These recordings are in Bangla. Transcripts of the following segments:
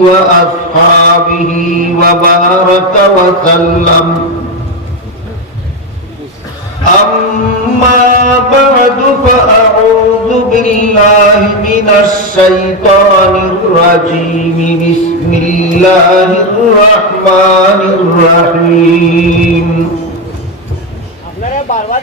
وأصحابه وبارك وسلم أما بعد فأعوذ بالله من الشيطان الرجيم بسم الله الرحمن الرحيم আপনারা বারবার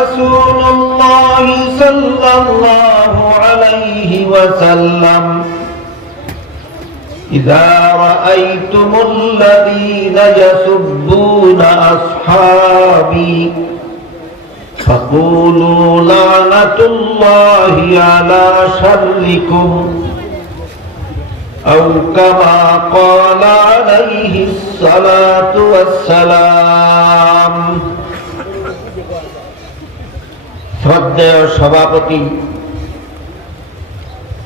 رسول الله صلى الله عليه وسلم إذا رأيتم الذين يسبون أصحابي فقولوا لعنة الله على شركم أو كما قال عليه الصلاة والسلام শ্রদ্ধেয় সভাপতি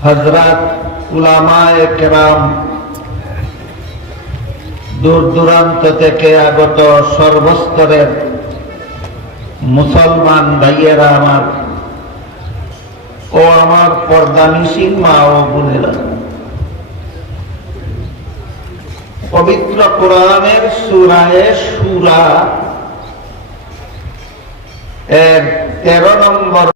হজরত উলামায় কেরাম দূর দূরান্ত থেকে আগত সর্বস্তরের মুসলমান ভাইয়েরা আমার ও আমার পর্দানিসীন মা ও বোনেরা। পবিত্র কোরআনের সুরায় সুরা এর তেরো নম্বর